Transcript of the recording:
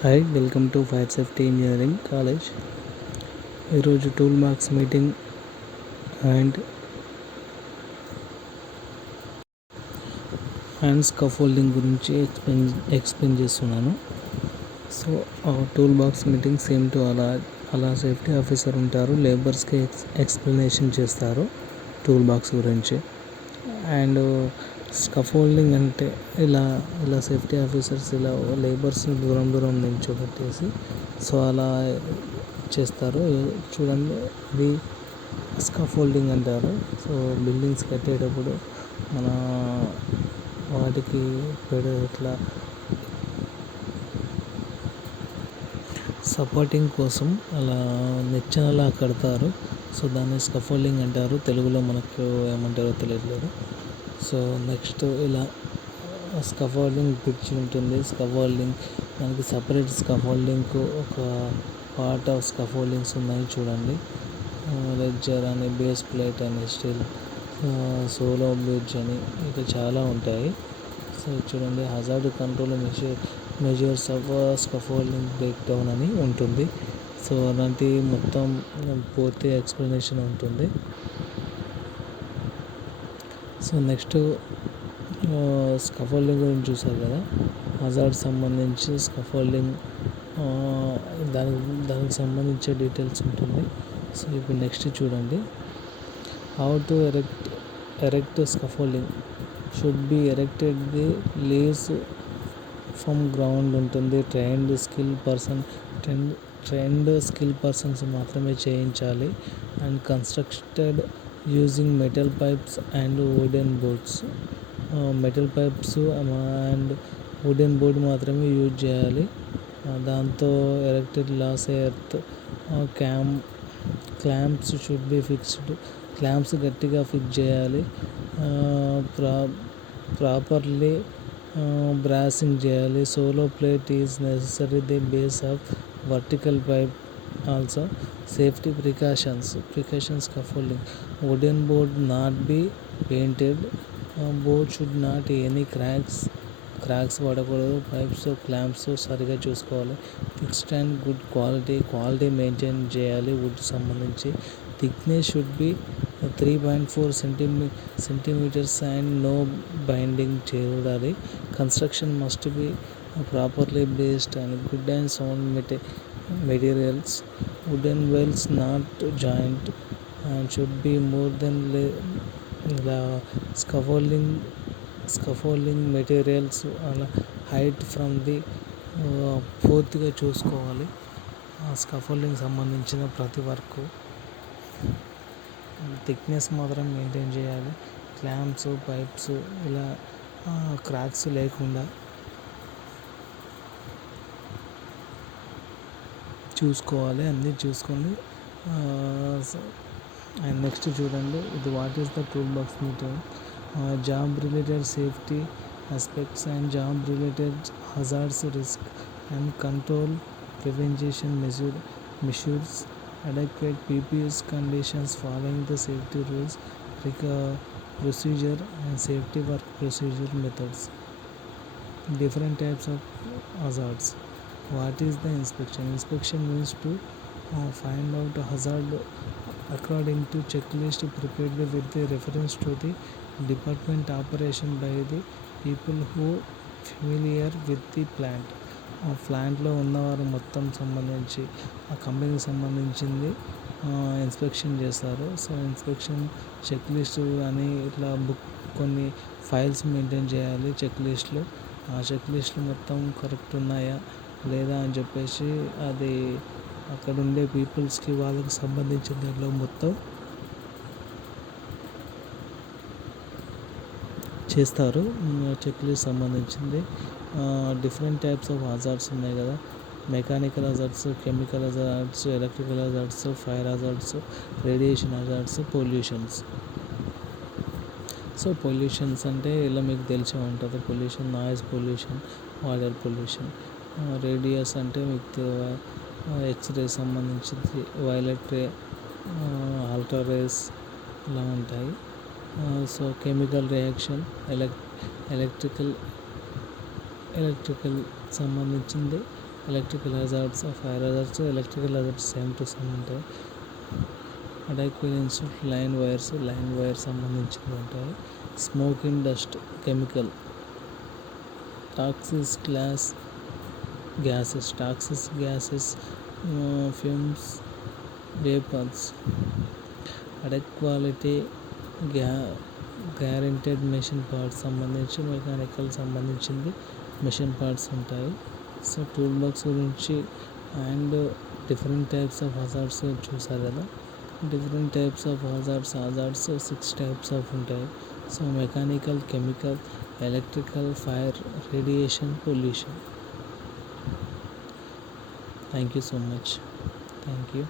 Hi, welcome to fire safety engineering college. ఈరోజు tool box meeting and scaffolding గురించి explain చేస్తున్నాను. So tool box meeting same to అలా safety officer ఉంటారు, లేబర్స్కి explanation చేస్తారు tool box గురించి. అండ్ స్కాఫోల్డింగ్ అంటే ఇలా సేఫ్టీ ఆఫీసర్స్ ఇలా లేబర్స్ని దూరం నిల్చోబెట్టేసి సో అలా చేస్తారు. చూడండి, ఇది స్కాఫోల్డింగ్ అంటారు. సో బిల్డింగ్స్ కట్టేటప్పుడు మన వాటికి ఇట్లా సపోర్టింగ్ కోసం అలా నిచ్చెనలా కడతారు. సో దాన్ని స్కాఫోల్డింగ్ అంటారు. తెలుగులో మనకు ఏమంటారో తెలియట్లేదు. సో నెక్స్ట్ ఇలా స్కాఫోల్డింగ్ బ్రిడ్జ్ ఉంటుంది. స్కాఫోల్డింగ్ దానికి సపరేట్ స్కాఫోల్డింగ్కు ఒక పార్ట్ ఆఫ్ స్కాఫోల్డింగ్స్ ఉన్నాయి చూడండి. లెడ్జర్ అని, బేస్ ప్లేట్ అని, స్టీల్ సోలో బ్రిడ్జ్ అని ఇక చాలా ఉంటాయి. సో చూడండి, hazard control measures of scaffolding break down అని ఉంటుంది. సో అలాంటి మొత్తం పూర్తి ఎక్స్ప్లెనేషన్ ఉంటుంది. సో నెక్స్ట్ స్కాఫోల్డింగ్ గురించి చూసారు కదా, హజార్డ్ సంబంధించి స్కాఫోల్డింగ్ దానికి సంబంధించే డీటెయిల్స్ ఉంటుంది. సో ఇప్పుడు నెక్స్ట్ చూడండి, how to erect scaffolding should be erected the leaves from ground ఉంటుంది. ట్రైన్డ్ స్కిల్ పర్సన్స్ మాత్రమే చేయించాలి. And constructed using metal pipes and wooden boards. Metal pipes and wooden board మాత్రమే use చేయాలి. దాంతో erected loss earth clamps should be fixed. Clamps గట్టిగా fix చేయాలి. Properly bracing చేయాలి. Sole plate is necessary the base of vertical pipe also. Safety precautions scaffolding wooden board not be painted. Board should not any cracks పడకూడదు. Pipes clamps సరిగా చూసుకోవాలి. Fixed and good quality maintain చేయాలి. Wood సంబంధించి thickness should be 3.4 centimetres and no binding చూడాలి. Construction must be properly based and good and sound materials. Wooden wells not joint and should be more than ఇలా scaffolding materials అలా height from the పూర్తిగా చూసుకోవాలి. Scaffolding సంబంధించిన ప్రతి work thickness మాత్రం maintain చేయాలి. Clamps, pipes ఇలా క్రాక్స్ లేకుండా చూసుకోవాలి. అన్నీ చూసుకొని అండ్ నెక్స్ట్ చూడండి, ఇది what is the tool box meeting. Job related safety aspects and job related hazards, risk and control, prevention measures, adequate PPEs, conditions, following the safety rules, procedure and safety work procedure methods. Different types of hazards. What is the inspection means to find out a hazard according to checklist prepared with the reference to the department operation by the people who familiar with the plant. ఆ ప్లాంట్లో ఉన్నవారు మొత్తం సంబంధించి ఆ కంపెనీకి సంబంధించింది inspection చేస్తారు. So inspection check list అని ఇట్లా కొన్ని ఫైల్స్ మెయింటైన్ చేయాలి చెక్ లిస్ట్లో. ఆ చెక్ లిస్ట్లు మొత్తం కరెక్ట్ ఉన్నాయా లేదా అని చెప్పేసి అది అక్కడ ఉండే పీపుల్స్కి వాళ్ళకి సంబంధించిన దాంట్లో మొత్తం చేస్తారు. చెక్ లిస్ట్ సంబంధించింది. డిఫరెంట్ టైప్స్ ఆఫ్ హజార్డ్స్ ఉన్నాయి కదా, mechanical hazards, chemical hazards, electrical hazards, fire hazards, radiation hazards, pollutions. So pollutions అంటే ఇలా మీకు తెలిసే ఉంటుంది. Pollution, noise pollution, water pollution. Radius అంటే మీకు ఎక్స్రే సంబంధించింది, వైలెట్ రే, అల్ట్రా రేస్ ఇలా ఉంటాయి. సో కెమికల్ రియాక్షన్, ఎలక్ట్రికల్ సంబంధించింది, electrical hazards, fire hazards, electrical hazards same to same ఉంటాయి. అడైక్విల్ ఇన్స్టిట్యూట్ లైన్ వైర్ సంబంధించినవి ఉంటాయి. Smoke and dust chemical. Toxic gases, fumes, vapours. అడెక్వాలిటీ గ్యారెంటెడ్ మెషిన్ పార్ట్స్ సంబంధించి మెకానికల్ సంబంధించింది మెషిన్ పార్ట్స్ ఉంటాయి. సో టూల్ బాక్స్ గురించి and different types of hazards చూసారు కదా. Different types of hazards 6 types of ఉంటాయి. So mechanical, chemical, electrical, fire, radiation, pollution. Thank you so much. Thank you.